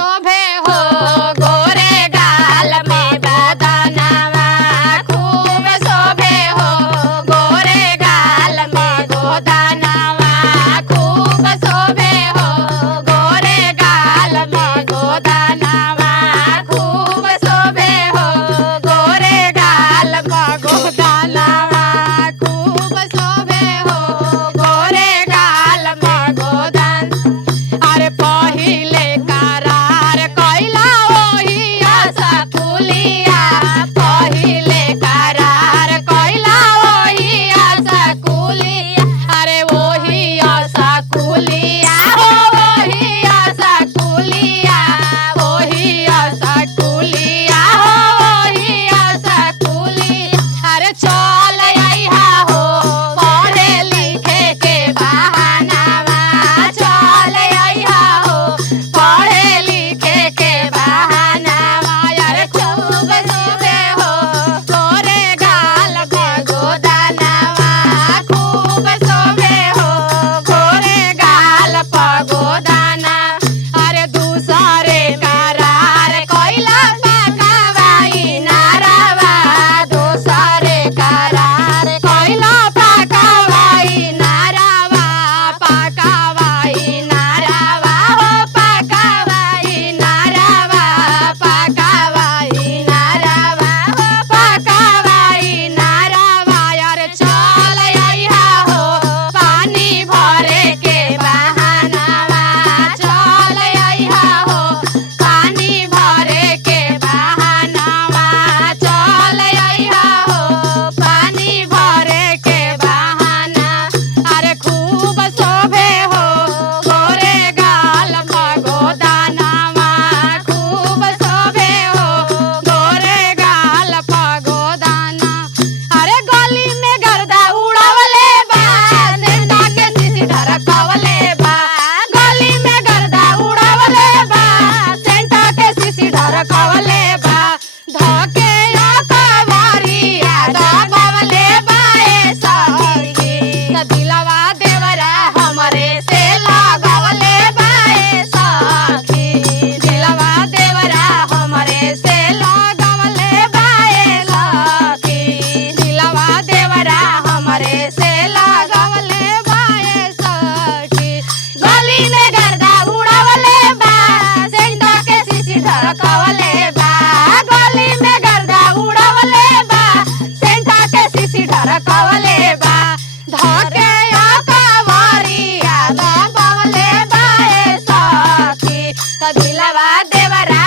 शोभे हो गोरे गाल में गोदानवा खूब शोभे हो गोरे गाल में गोदानवा खूब शोभे हो गोरे गाल में गोदानवा खूब शोभे हो गोरे गाल में गोदानवा खूब शोभे हो गोरे गाल में गोदान अरे पहिले करार कइला ओही आशा कुलिया पहिले करार कइला ओही आशा कुलिया अरे ओही आशा कुलिया हो ओही आशा कुलिया ओही आशा कुलिया हो ओही आशा कुलिया अरे चल आइहा हो पढ़े लिखे के बहानावा चल आइहा हो पढ़े लिखे के बहानावा अरे खूब शोभे हो गोरे गाल में गोदानवा खूब शोभे हो गोरे गाल पर गोदाना अरे दूसरे करार कइला पकावाई नारावा दूसरे करार कइला पकावाई नारावा पकावाई नारावा हो पकावाई नारावा पकावाई नारावा हो पकावाई नारावा अरे चल आइहा हो पानी भरे के बहानावा चल आइहा हो पानी भरे के बहानावा चल आइहा हो पानी भरे के बहाना अरे खूब शोभे हो गोरे गाल में गोदानवा खूब शोभे हो गोरे गाल पर गोदाना अरे गली में गर्दा उड़ावले बा सेंटा के सीसी ढरकवले बा गली में गर्दा उड़ावले बा सेंटा के सीसी ढरकवले बा धके कवारिया दबवले बा ए सखी त दिलवा देवरा हमरे से लगवले बा ए सखी दिलवा देवरा हमरे से लगवले बा ए सखी दिलवा देवरा हमरे से लगवले बा ए सखी गली में गर्दा उड़ावले बा सेंटा के सीसी ढरकवले बा गली में गर्दा उड़ावले बा सेंटा के सीसी ढरकवले बा धके कवारिया दबवले बा ए सखी त दिलवा देवरा